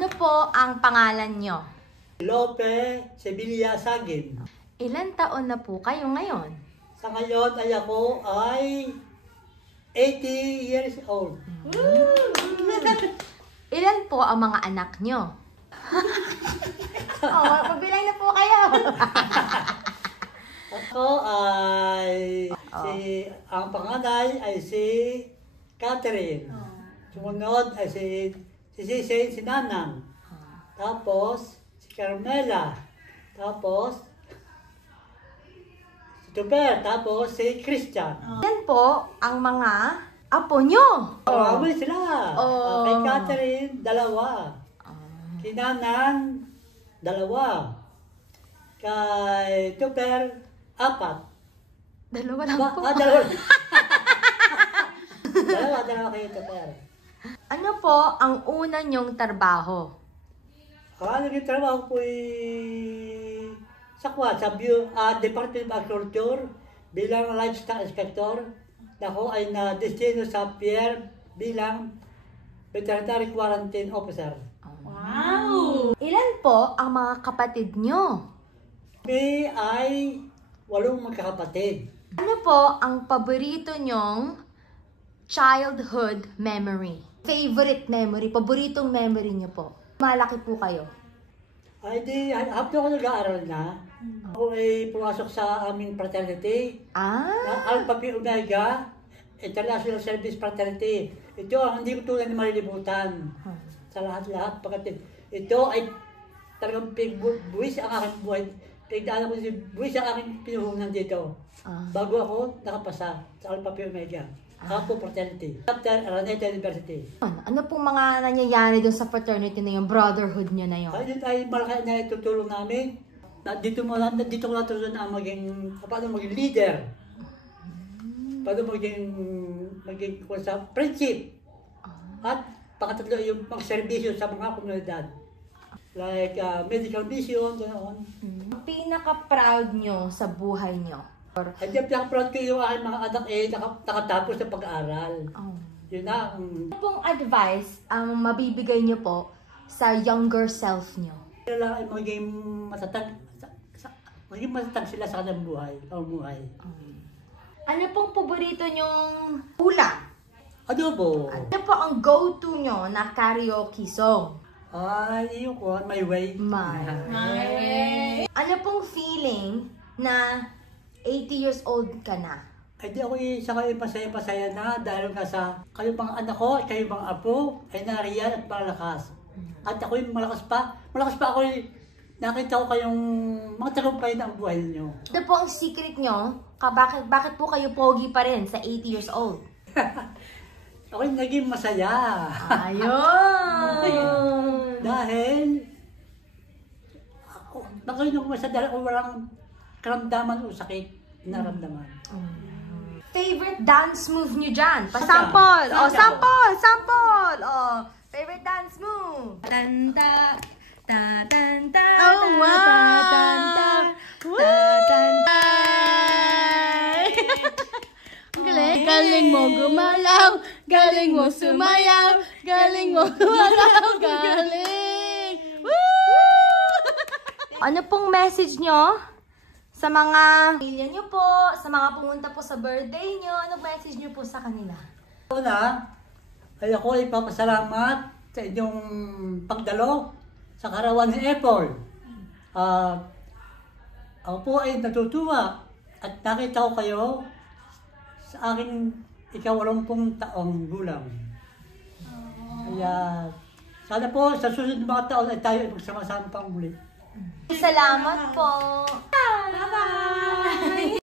Ano po ang pangalan nyo? Lope Sevilla Sagin. Ilan taon na po kayo ngayon? Sa ngayon ay ako ay 80 years old. Ilan po ang mga anak nyo? Magbilang na po kayo. Ako ay ang panganay ay si Catherine. Sumunod ay si Nanang. Tapos si Carmela. Tapos si Tuber. Tapos si Christian. Ilan po ang mga apo nyo? Marami sila. Oh. Kay Catherine, 2. Kay Nanang, 2. Kay Tuber, 4. Dalawa lang po. Dalawa. Dalawa kayo Tuber. Ano po ang una nyong trabaho? Naging trabaho ko sa Department of Agriculture bilang livestock inspector. Ako ay na-destino sa Pierre bilang veterinary quarantine officer. Wow! Ilan po ang mga kapatid nyo? Kami ay 8 magkakapatid. Ano po ang paborito nyong childhood memory? Favorite memory, paboritong memory nyo po? Malaki po kayo. Ay di, after ako nag-aaral na, ako ay pumasok sa aming fraternity. Na Alpha Phi Omega International Service Fraternity. Ito ang hindi ko tulad na malilimutan sa lahat-lahat. Pagkat ito ay talagang buwis ang aking buhay. Pagdaan ko si buwis ang aking pinuhunan dito. Bago ako nakapasa sa Alpha Phi Omega. Ako fraternity. After Araneta University. Ano pong mga nangyayari dun sa fraternity na yung brotherhood nyo na yun? Ay malaki na itutulong namin. Dito ko natutunan ang paano maging leader. Paano maging sa friendship. At pangatlo yung pang-servisyo sa mga komunidad. Like medical mission, ganoon. Pinaka-proud nyo sa buhay nyo? At yung pinaka-proud ko yung aking mga anak nakatapos sa pag-aaral. Yun na. Ano pong advice ang mabibigay nyo po sa younger self nyo? Kailangan maging matatag sila sa kanilang buhay. Ano pong paborito nyong ulam? Adobo. Ano po ang go-to nyo na karaoke song? Ay, yung ko, My Way. My Way. Ano pong feeling na 80 years old ka na? Ay di ako masaya na dahil nga sa kayo mga anak ko, kayo mga apo, ay nariyan at malakas. At ako yung malakas pa ako nakita ko kayong mga tagumpay ng buhay niyo. Ano po ang secret nyo? Bakit po kayo pogi pa rin sa 80 years old? Ako yung naging masaya. Ayun! Dahil ako masaya dahil ako walang karamdaman o sakit naramdaman. Favorite dance move nyo dyan? Sample! Sample! Favorite dance move? Tanda, ta tanda, oh wow! Ta tanda. Galing mo gumalaw, galing mo sumayaw, galing mo gumalaw, galing! Woo! Ano pong message nyo sa mga pamilya nyo po, sa mga pumunta po sa birthday nyo? Anong message nyo po sa kanila? Una, ay ako ay papasalamat sa inyong pagdalo sa Karawan ni Apple. Ako po ay natutuwa at nakita ko kayo sa aking 80 taong gulang. Kaya sana po sa susunod mga taon ay tayo ay magsama-sama pang muli. Salamat po! Bye-bye!